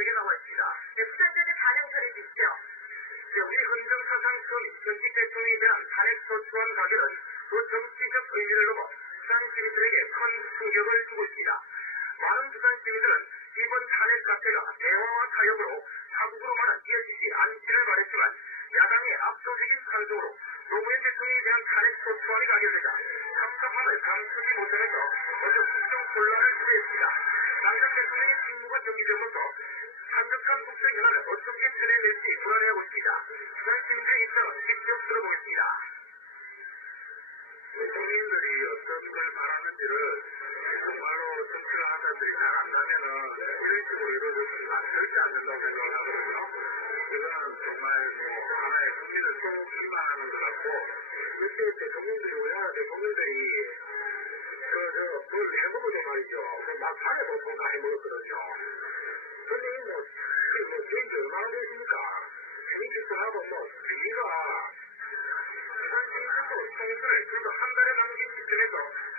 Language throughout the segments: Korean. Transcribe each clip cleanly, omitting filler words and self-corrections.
부산역에 나와 있습니다. 네, 부산 지역의 반응 전해 주시죠. 네, 우리 헌정사상 처음 현직 대통령에 대한 탄핵소추안 가결은 그 정치적 의미를 넘어 부산 시민들에게 큰 충격을 주고 있습니다. 많은 부산 시민들은 이번 탄핵 사태가 대화와 타협으로 파국으로만은 이어지지 않기를 바랬지만 야당의 압도적인 찬성으로 노무현 대통령에 대한 탄핵소추안이 가결되자 답답함을 감추지 못하면서 먼저 국정 혼란을 우려했습니다. 당장 대통령의 직무가 정리되면서 한적한 국정 현안을 어떻게 처리해낼지 불안해하고 있습니다. 부산 시민들의 입장은 직접 들어보겠습니다. 국민들이 어떤 걸 바라는지를 정말로 정치를 하는 사람들이 잘 안다면은 이런 식으로 이루어져서는 절대 안 된다고 생각을 하거든요. 이거는 정말 하나의 국민을 서로 기만하는 것 같고, 이때 대통령들이, 우리나라 대통령들이 뭘 해먹어도 말이죠. 막판에 보통 다 해먹었거든요. 근데 된지 얼마나 됐습니까? 재밌겠더라고, 비리가. 부산 시민들도 총선을 불과 한 달에 남긴 시점에서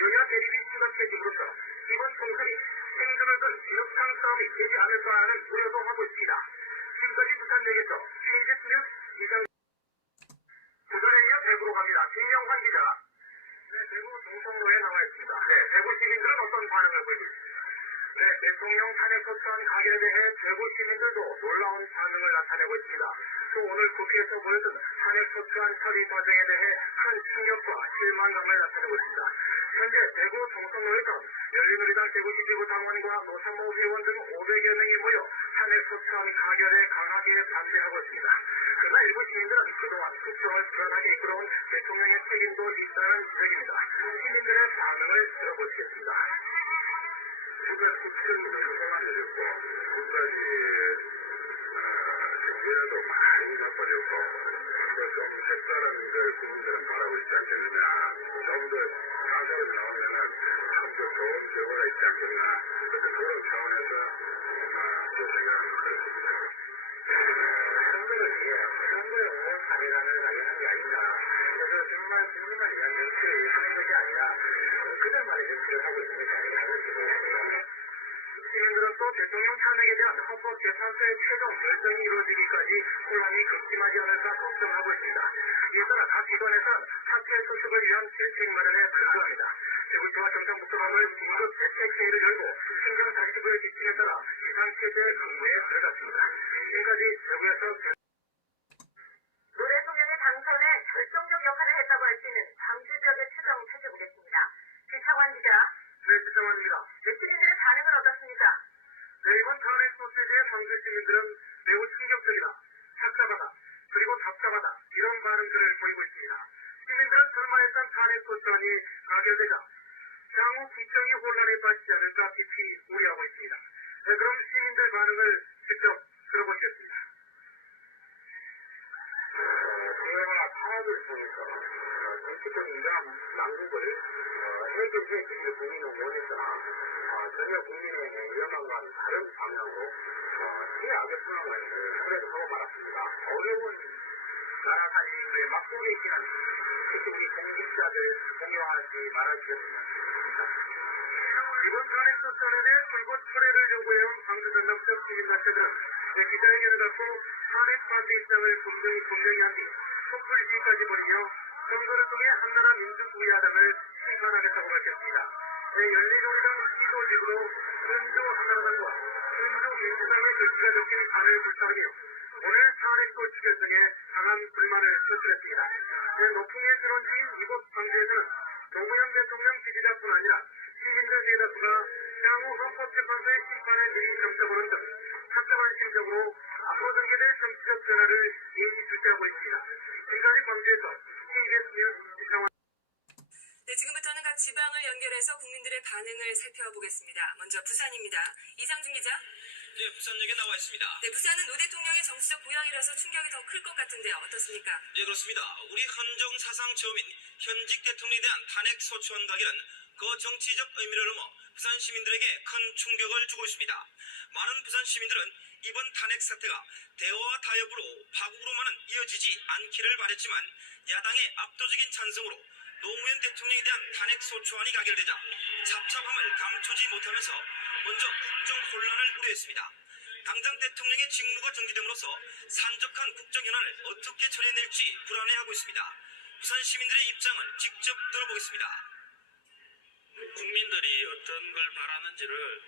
여야 대립이 심각해짐으로써 이번 총선이 생존을 건 진흙탕 싸움이 되지 않을까 하는 우려도 하고 있습니다. 지금까지 부산역에서 KBS 뉴스 이상. 부산에 이어 대구로 갑니다. 김영환 기자. 네, 대구 동성로에 나와 있습니다. 네, 대구 시민들은 어떤 반응을 보이고 있습니다. 네, 대통령 탄핵소추안 가결에 대해 대구 시민들도 놀라운 반응을 나타내고 있습니다. 또 오늘 국회에서 보여준 탄핵소추안 처리 과정에 대해 큰 충격과 실망감을 나타내고 있습니다. 현재 대구 동성로에서 열린우리당 대구시 지부당원과 노상모 회원 등 500여 명이 모여 탄핵소추안 가결에 강하게 반대하고 있습니다. 그러나 일부 시민들은 그동안 국정을 불안하게 이끌어온 대통령의 책임도 있다는 지적입니다. 시민들의 반응을 들어보시겠습니다. 부산 국정이 너무 혼란해졌고, 지금까지 경제도 많이 나빠졌고, 좀 색다른 걸 국민들은 바라고 있지 않겠느냐. 좀 더 사설이 나오면은 참 더 좋은 결과가 있지 않겠나. 그런 차원에서 제 생각은 그렇습니다. 선거에 온 사례라는 이야기한 게 아닌가. 그래서 정말 국민을 위한 정치를 하는 것이 아니라 그들만의 정치를 하고 있는 것이 아니라 시민들은 또 대통령 탄핵에 대한 헌법재판소의 최종 결정이 이루어지기까지 혼란이 급심하지 않을까 걱정하고 있습니다. 이에 따라 각 기관에서는 사퇴 수습을 위한 대책 마련에 분주합니다. 대구시와 경상북도감을 긴급 대책회의를 열고 행정자치부의 지침에 따라 비상체제 근무에 들어갔습니다. 지금까지 대구에서 노 대통령의 당선에 결정적 역할을 했다고 할 수 있는 광주 지역의 추정 찾아보겠습니다. 지창환 기자. 네, 지정환입니다. 시민들의 반응은 어떻습니까? 네, 이번 탄핵 소추에 대해 광주 시민들은 매우 충격적이다, 착잡하다, 그리고 답답하다 이런 반응들을 보이고 있습니다. 시민들은 설마했던 탄핵 소추안이 가결되자 향후 국정이 혼란에 빠지지 않을까 깊이 우려하고 있습니다. 네, 그럼 시민들 반응을 직접 들어보겠습니다. 제가 탄핵을 통해서 정치적 인간 난국을 해결해 주길 국민은 원했으나 전혀 국민의 위험함과 다른 방향으로 최악의 상황을 그래도 하고 말았습니다. 어려운 나라 살림에 막고에 있기는 특히 우리 공직자들 공유하지 말아주셨으면 좋겠습니다. 이번 탄핵 소추안에 대해 불꽃 철회를 요구해온 광주 전남적 시민단체들은 기자회견을 갖고 탄핵 반대 입장을 분명히 한 뒤 촛불 시위까지 벌이며 선거를 통해 한나라 민주주의야당을 심판하겠다고 밝혔습니다. 열린우리당 시도직으로 순조 한나라당과 순조 민주당의 글씨가 적힌 판을 불사르며 오늘 탄핵 소추 결정에 강한 불만을 표출했습니다. 노풍의 근원지인 이곳 광주에서는 노무현 대통령 지지자뿐 아니라 시민들 대다수가 향후 헌법재판소의 심판을 미리 점쳐보는 등 답답한 심정으로 앞으로 전개될 정치적 변화를 예의주시하고 있습니다. 지금까지 광주에서 KBS 뉴스 지창환. 네, 지금부터는 각 지방을 연결해서 국민들의 반응을 살펴보겠습니다. 먼저 부산입니다. 이상준 기자. 네, 부산역에 나와 있습니다. 네, 부산은 노 대통령의 정치적 고향이라서 충격이 더 클 것 같은데요. 어떻습니까? 네, 그렇습니다. 우리 헌정 사상 처음인 현직 대통령에 대한 탄핵 소추안 가결은 그 정치적 의미를 넘어 부산 시민들에게 큰 충격을 주고 있습니다. 많은 부산 시민들은 이번 탄핵 사태가 대화와 타협으로 파국으로만은 이어지지 않기를 바랬지만 야당의 압도적인 찬성으로 노무현 대통령에 대한 탄핵 소추안이 가결되자 잡잡함을 감추지 못하면서 먼저 국정 혼란을 우려했습니다. 당장 대통령의 직무가 정지됨으로써 산적한 국정 현안을 어떻게 처리해낼지 불안해하고 있습니다. 부산 시민들의 입장을 직접 들어보겠습니다. 국민들이 어떤 걸 바라는지를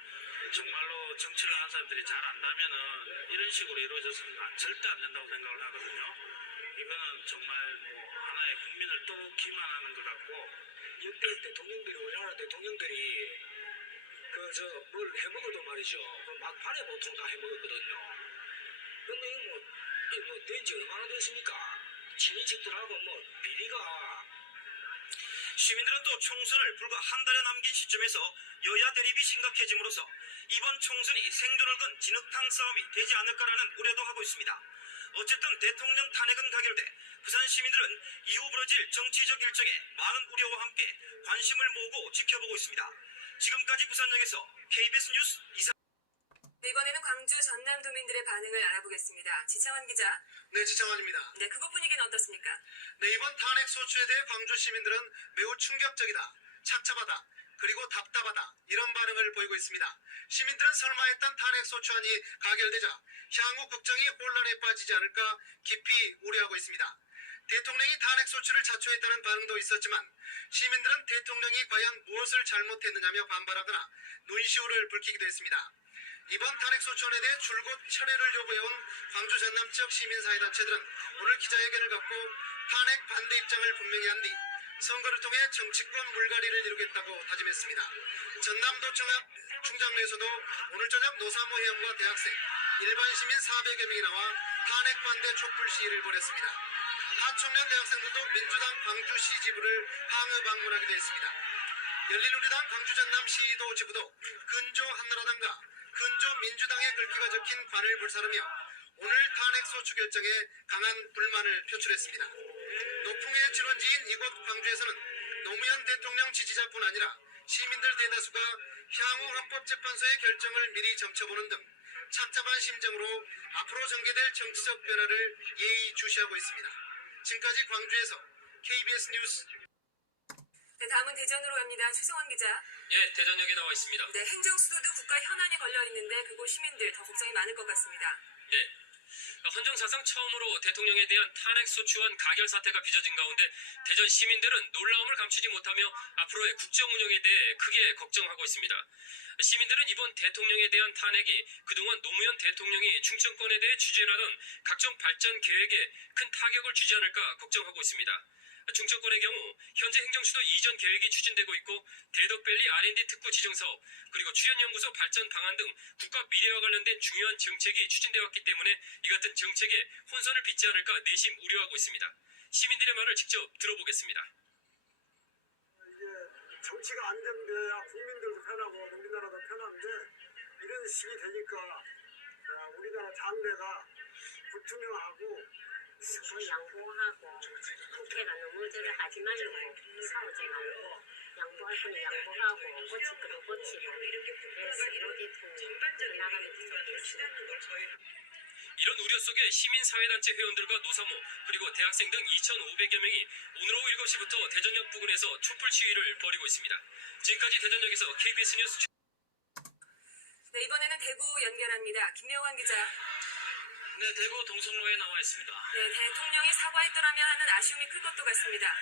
정말로 정치를 하는 사람들이 잘 안다면은 이런 식으로 이루어져서는 절대 안 된다고 생각을 하거든요. 이거는 정말 하나의 국민을 또 기만하는 것 같고, 역대 대통령들이, 우리나라 대통령들이 뭘 해먹어도 말이죠. 막판에 보통 다 해먹었거든요. 근데 이거 된지 얼마나 됐습니까? 친인척들하고 비리가. 시민들은 또 총선을 불과 한 달여 남긴 시점에서 여야 대립이 심각해짐으로써 이번 총선이 생존을 건 진흙탕 싸움이 되지 않을까라는 우려도 하고 있습니다. 어쨌든 대통령 탄핵은 가결돼 부산 시민들은 이후 벌어질 정치적 일정에 많은 우려와 함께 관심을 모으고 지켜보고 있습니다. 지금까지 부산역에서 KBS 뉴스 이상. 이번에는 광주 전남 도민들의 반응을 알아보겠습니다. 지창환 기자. 네, 지창환입니다. 네, 그곳 분위기는 어떻습니까? 네, 이번 탄핵 소추에 대해 광주 시민들은 매우 충격적이다, 착잡하다, 그리고 답답하다, 이런 반응을 보이고 있습니다. 시민들은 설마 했던 탄핵 소추안이 가결되자 향후 국정이 혼란에 빠지지 않을까 깊이 우려하고 있습니다. 대통령이 탄핵 소추를 자초했다는 반응도 있었지만 시민들은 대통령이 과연 무엇을 잘못했느냐며 반발하거나 눈시울을 붉히기도 했습니다. 이번 탄핵소추안에 대해 줄곧 철회를 요구해온 광주 전남 지역 시민사회단체들은 오늘 기자회견을 갖고 탄핵 반대 입장을 분명히 한 뒤 선거를 통해 정치권 물갈이를 이루겠다고 다짐했습니다. 전남도청 앞 충장로에서도 오늘 저녁 노사모 회원과 대학생, 일반 시민 400여 명이 나와 탄핵 반대 촛불 시위를 벌였습니다. 한 청년 대학생들도 민주당 광주시 지부를 항의 방문하기도 했습니다. 열린우리당 광주 전남 시도 지부도 근조 한나라당과 근조 민주당의 글귀가 적힌 관을 불사르며 오늘 탄핵 소추 결정에 강한 불만을 표출했습니다. 노풍의 진원지인 이곳 광주에서는 노무현 대통령 지지자뿐 아니라 시민들 대다수가 향후 헌법재판소의 결정을 미리 점쳐보는 등 착잡한 심정으로 앞으로 전개될 정치적 변화를 예의주시하고 있습니다. 지금까지 광주에서 KBS 뉴스. 네, 다음은 대전으로 갑니다. 최성원 기자. 예, 대전역에 나와 있습니다. 네, 행정수도 국가 현안이 걸려 있는데 그곳 시민들 더 걱정이 많을 것 같습니다. 네. 헌정사상 처음으로 대통령에 대한 탄핵소추안 가결 사태가 빚어진 가운데 대전 시민들은 놀라움을 감추지 못하며 앞으로의 국정 운영에 대해 크게 걱정하고 있습니다. 시민들은 이번 대통령에 대한 탄핵이 그동안 노무현 대통령이 충청권에 대해 추진하던 각종 발전 계획에 큰 타격을 주지 않을까 걱정하고 있습니다. 충청권의 경우 현재 행정수도 이전 계획이 추진되고 있고 대덕밸리 R&D 특구 지정사업 그리고 출연연구소 발전 방안 등 국가 미래와 관련된 중요한 정책이 추진되어 왔기 때문에 이 같은 정책에 혼선을 빚지 않을까 내심 우려하고 있습니다. 시민들의 말을 직접 들어보겠습니다. 이게 정치가 안정돼야 국민들도 편하고 우리나라도 편한데 이런 식이 되니까 우리나라 장래가 불투명하고 서로 양보하고 국회가 너무저를 하지 말고 싸우지 말고 양보할 거는 양보하고 고칠 거는 고치고 그래서 이렇게 나가면 좋겠습니다. 이런 우려 속에 시민사회단체 회원들과 노사모 그리고 대학생 등 2,500여 명이 오늘 오후 7시부터 대전역 부근에서 촛불 시위를 벌이고 있습니다. 지금까지 대전역에서 KBS 뉴스 네, 이번에는 대구 연결합니다. 김명환 기자. 네, 대구 동성로에 나와 있습니다. 네, 대통령이 사과했더라면 하는 아쉬움이 클 것도 같습니다.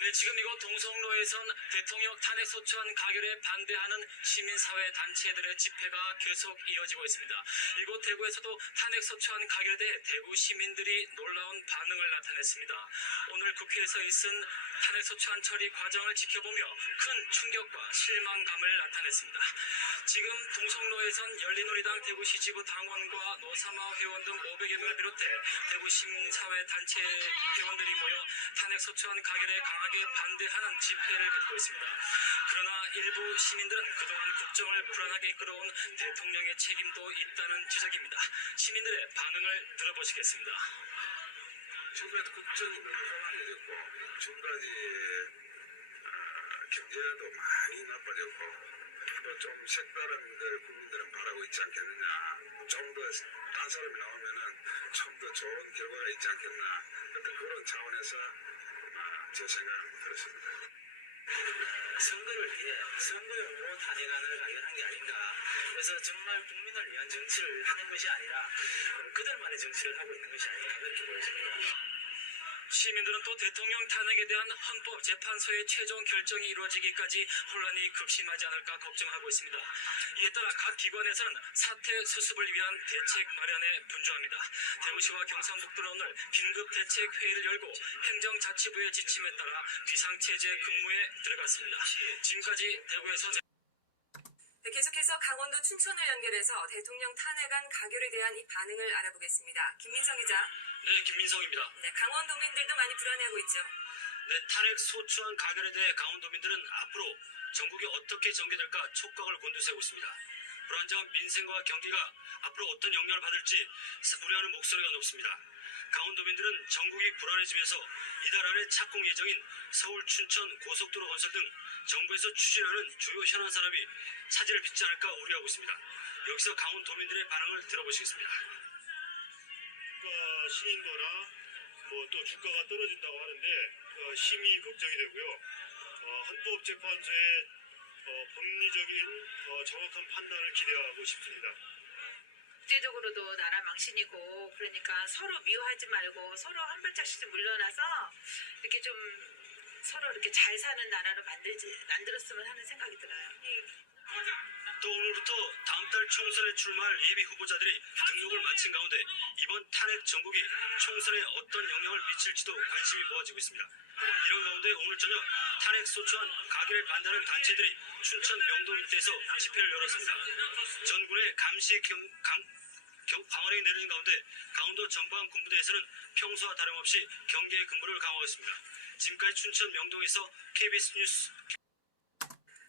네, 지금 이곳 동성로에선 대통령 탄핵소추안 가결에 반대하는 시민사회 단체들의 집회가 계속 이어지고 있습니다. 이곳 대구에서도 탄핵소추안 가결에 대구 시민들이 놀라운 반응을 나타냈습니다. 오늘 국회에서 있은 탄핵소추안 처리 과정을 지켜보며 큰 충격과 실망감을 나타냈습니다. 지금 동성로에선 열린우리당 대구시 지부 당원과 노사마 회원 등 500여 명을 비롯해 대구 시민사회 단체 회원들이 모여 탄핵소추안 가결에 강하게 반대하는 집회를 갖고 있습니다. 그러나 일부 시민들은 그동안 국정을 불안하게 이끌어온 대통령의 책임도 있다는 지적입니다. 시민들의 반응을 들어보시겠습니다. 지금까지 국정이 너무 혼란이 됐고 지금까지 경제도 많이 나빠졌고 좀 색다른 걸 국민들은 바라고 있지 않겠느냐. 좀 더 딴 사람이 나오면은 좀 더 좋은 결과가 있지 않겠나. 어떤 그런 차원에서 제 생각은 그렇습니다. 선거를 위해 선거용으로 탄핵안을 가결한 게 아닌가. 그래서 정말 국민을 위한 정치를 하는 것이 아니라 그들만의 정치를 하고 있는 것이 아닌가 그렇게 보여집니다. 시민들은 또 대통령 탄핵에 대한 헌법재판소의 최종 결정이 이루어지기까지 혼란이 급심하지 않을까 걱정하고 있습니다. 이에 따라 각 기관에서는 사태 수습을 위한 대책 마련에 분주합니다. 대구시와 경상북도는 오늘 긴급대책회의를 열고 행정자치부의 지침에 따라 비상체제 근무에 들어갔습니다. 지금까지 대구에서 네, 계속해서 강원도 춘천을 연결해서 대통령 탄핵안 가결에 대한 이 반응을 알아보겠습니다. 김민성 기자. 네, 김민성입니다. 네, 강원도민들도 많이 불안해하고 있죠. 네, 탄핵 소추안 가결에 대해 강원도민들은 앞으로 전국이 어떻게 전개될까 촉각을 곤두세우고 있습니다. 불안정한 민생과 경기가 앞으로 어떤 영향을 받을지 우려하는 목소리가 높습니다. 강원도민들은 전국이 불안해지면서 이달 안에 착공 예정인 서울 춘천 고속도로 건설 등 정부에서 추진하는 주요 현안 산업이 차질을 빚지 않을까 우려하고 있습니다. 여기서 강원도민들의 반응을 들어보시겠습니다. 시인도나 또 주가가 떨어진다고 하는데 심히 걱정이 되고요. 헌법재판소의 법리적인 정확한 판단을 기대하고 싶습니다. 국제적으로도 나라 망신이고 그러니까 서로 미워하지 말고 서로 한 발짝씩 좀 물러나서 이렇게 좀 서로 이렇게 잘 사는 나라로 만들었으면 하는 생각이 들어요. 또 오늘부터 다음 달 총선에 출마할 예비 후보자들이 등록을 마친 가운데 이번 탄핵 전국이 총선에 어떤 영향을 미칠지도 관심이 모아지고 있습니다. 이런 가운데 오늘 저녁 탄핵 소추안 가결에 반대하는 단체들이 춘천 명동 일대에서 집회를 열었습니다. 전군의 감시 강화령이 내려진 가운데 강원도 전방 군부대에서는 평소와 다름없이 경계 근무를 강화하고 있습니다. 지금까지 춘천 명동에서 KBS 뉴스.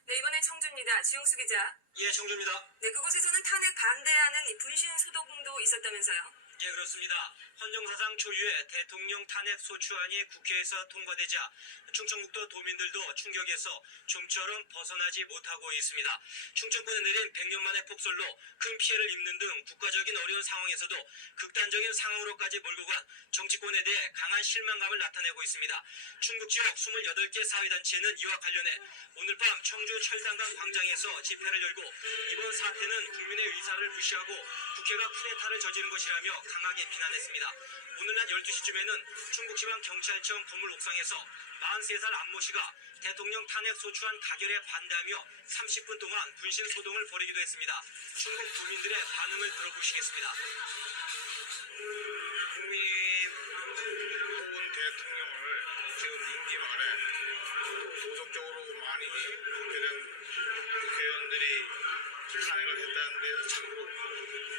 네, 이번엔 청주입니다. 지용수 기자. 예, 청주입니다. 네, 그곳에서는 탄핵 반대하는 이 분신 소동도 있었다면서요? 예, 그렇습니다. 헌정사상 초유의 대통령 탄핵 소추안이 국회에서 통과되자 충청북도 도민들도 충격에서 좀처럼 벗어나지 못하고 있습니다. 충청권에 내린 100년 만의 폭설로 큰 피해를 입는 등 국가적인 어려운 상황에서도 극단적인 상황으로까지 몰고 간 정치권에 대해 강한 실망감을 나타내고 있습니다. 충북 지역 28개 사회단체는 이와 관련해 오늘 밤 청주 철당강 광장에서 집회를 열고 이번 사태는 국민의 의사를 무시하고 국회가 쿠데타를 저지른 것이라며 강하게 비난했습니다. 오늘 낮 12시쯤에는 충북지방경찰청 건물 옥상에서 43살 안모 씨가 대통령 탄핵 소추안 가결에 반대하며 30분 동안 분신 소동을 벌이기도 했습니다. 충북 도민들의 반응을 들어보시겠습니다. 국민 혹은 대통령을 지금 임기 말에 도덕적으로 많이 그런 국회의원들이 탄핵을 했다는 데 참으로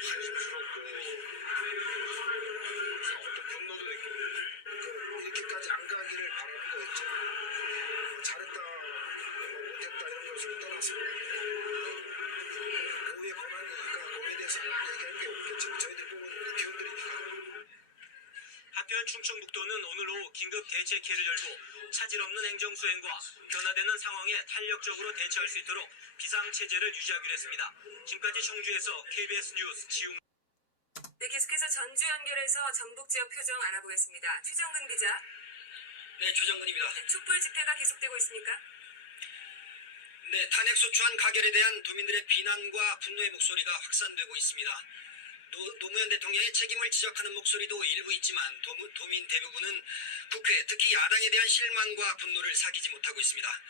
한심스럽고 어떤 분노도 느끼고 이렇게까지 안 가기를 바라는 거였죠. 잘했다, 못했다 이런 것을 떠나서 그의 권한이니까 거기에 대해서 얘기할 게 없겠죠. 저희들 보고 있는 국회의원들이니까. 한편 충청북도는 오늘 오후 긴급 대책회를 열고 차질 없는 행정수행과 변화되는 상황에 탄력적으로 대처할 수 있도록 비상체제를 유지하기로 했습니다. 지금까지 청주에서 KBS 뉴스 지웅. 네, 계속해서 전주 연결해서 전북 지역 표정 알아보겠습니다. 최정근 기자. 네, 조정근입니다. 네, 촛불 집회가 계속되고 있습니까? 네, 탄핵 소추안 가결에 대한 도민들의 비난과 분노의 목소리가 확산되고 있습니다. 노무현 대통령의 책임을 지적하는 목소리도 일부 있지만 도민 대부분은 국회, 특히 야당에 대한 실망과 분노를 사귀지 못하고 있습니다.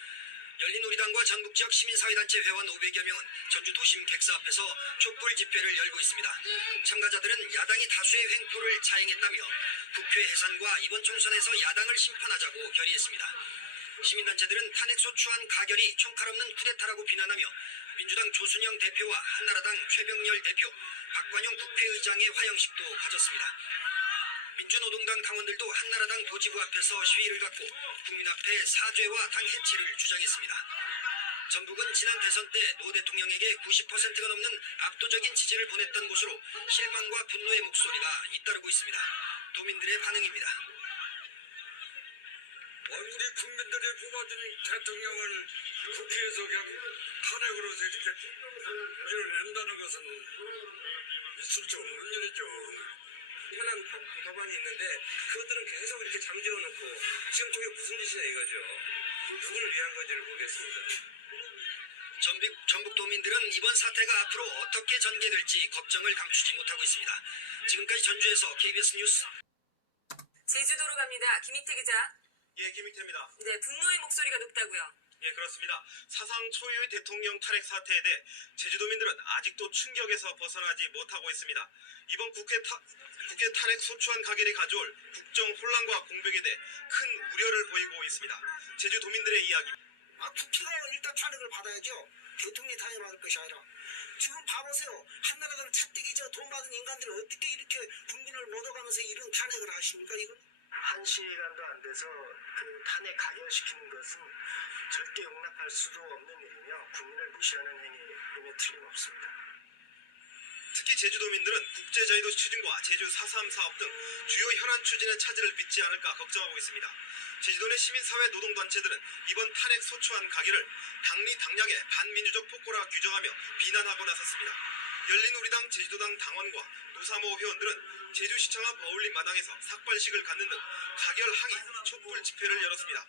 열린우리당과 전북지역 시민사회단체 회원 500여 명은 전주 도심 객사 앞에서 촛불 집회를 열고 있습니다. 참가자들은 야당이 다수의 횡포를 자행했다며 국회 해산과 이번 총선에서 야당을 심판하자고 결의했습니다. 시민단체들은 탄핵소추안 가결이 총칼 없는 쿠데타라고 비난하며 민주당 조순영 대표와 한나라당 최병렬 대표, 박관용 국회의장의 화형식도 가졌습니다. 민주노동당 당원들도 한나라당 도지부 앞에서 시위를 갖고 국민 앞에 사죄와 당 해체를 주장했습니다. 전북은 지난 대선 때 노 대통령에게 90%가 넘는 압도적인 지지를 보냈던 곳으로 실망과 분노의 목소리가 잇따르고 있습니다. 도민들의 반응입니다. 우리 국민들이 뽑아준 대통령을 국회에서 그냥 탄핵으로서 이렇게 밀어낸다는 것은 있을 수 없는 일이죠. 현안 법안이 있는데 그것들은 계속 이렇게 잠재워 놓고 지금 저게 무슨 짓이냐 이거죠. 누구를 위한 건지를 모르겠습니다. 전북도민들은 이번 사태가 앞으로 어떻게 전개될지 걱정을 감추지 못하고 있습니다. 지금까지 전주에서 KBS 뉴스 제주도로 갑니다. 김익태 기자. 예, 김익태입니다. 네, 분노의 목소리가 높다고요. 예, 그렇습니다. 사상 초유의 대통령 탄핵 사태에 대해 제주도민들은 아직도 충격에서 벗어나지 못하고 있습니다. 이번 국회 탄핵 소추안 가결이 가져올 국정 혼란과 공백에 대해 큰 우려를 보이고 있습니다. 제주도민들의 이야기. 국회가 일단 탄핵을 받아야죠. 대통령이 탄핵을 받을 것이 아니라. 지금 봐보세요. 한나라당 차떼기 돈 받은 인간들이 어떻게 이렇게 국민을 못 얻어가면서 이런 탄핵을 하십니까, 이건? 1시간도 안 돼서 그 탄핵 가결시키는 것은 절대 용납할 수도 없는 일이며 국민을 무시하는 행위임에 틀림없습니다. 특히 제주도민들은 국제자유도시 추진과 제주 4.3 사업 등 주요 현안 추진의 차질을 빚지 않을까 걱정하고 있습니다. 제주도 내 시민사회 노동단체들은 이번 탄핵 소추안 가결을 당리 당략의 반민주적 폭거라 규정하며 비난하고 나섰습니다. 열린우리당 제주도당 당원과 노사모 회원들은 제주시청 앞 어울림 마당에서 삭발식을 갖는 등 가결 항의 촛불 집회를 열었습니다.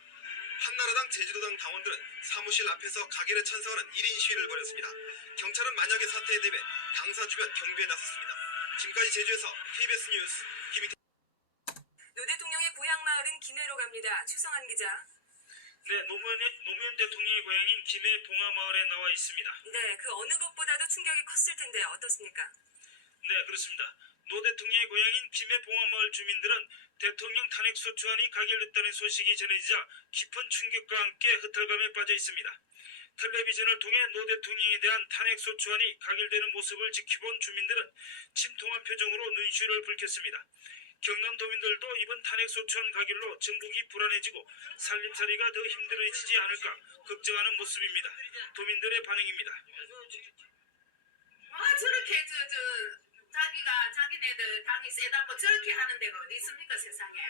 한나라당 제주도당 당원들은 사무실 앞에서 가결에 찬성하는 1인 시위를 벌였습니다. 경찰은 만약의 사태에 대비해 당사 주변 경비에 나섰습니다. 지금까지 제주에서 KBS 뉴스 김희태. 노 대통령의 고향 마을은 김해로 갑니다. 최성한 기자. 네, 노무현 대통령의 고향인 김해 봉화마을에 나와 있습니다. 네, 그 어느 것보다도 충격이 컸을 텐데 어떻습니까? 네, 그렇습니다. 노 대통령의 고향인 김해 봉화마을 주민들은 대통령 탄핵 소추안이 가결됐다는 소식이 전해지자 깊은 충격과 함께 흩어감에 빠져 있습니다. 텔레비전을 통해 노 대통령에 대한 탄핵 소추안이 가결되는 모습을 지켜본 주민들은 침통한 표정으로 눈시울을 붉혔습니다. 경남도민들도 이번 탄핵 소추안 가결로 전국이 불안해지고 살림살이가 더 힘들어지지 않을까 걱정하는 모습입니다. 도민들의 반응입니다. 저렇게 자기네들 당이 세다고 저렇게 하는 데가 어디 있습니까, 세상에?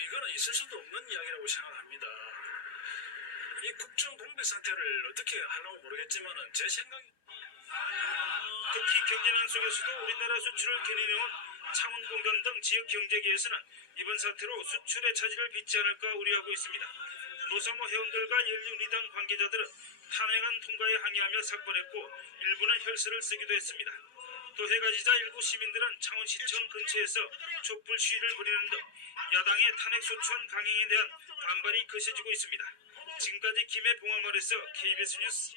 이거는 있을 수도 없는 이야기라고 생각합니다. 이 국정 공백 상태를 어떻게 하려고 모르겠지만은 제 생각에 특히 경제난 속에서도 우리나라 수출을 견인해온 창원공단 등 지역 경제계에서는 이번 사태로 수출의 차질을 빚지 않을까 우려하고 있습니다. 노사모 회원들과 열린우리당 관계자들은 탄핵안 통과에 항의하며 삭발했고 일부는 혈서를 쓰기도 했습니다. 또 해가 지자 일부 시민들은 창원시청 근처에서 촛불 시위를 벌이는 등 야당의 탄핵 소추안 강행에 대한 반발이 거세지고 있습니다. 지금까지 김해 봉화마을에서 KBS 뉴스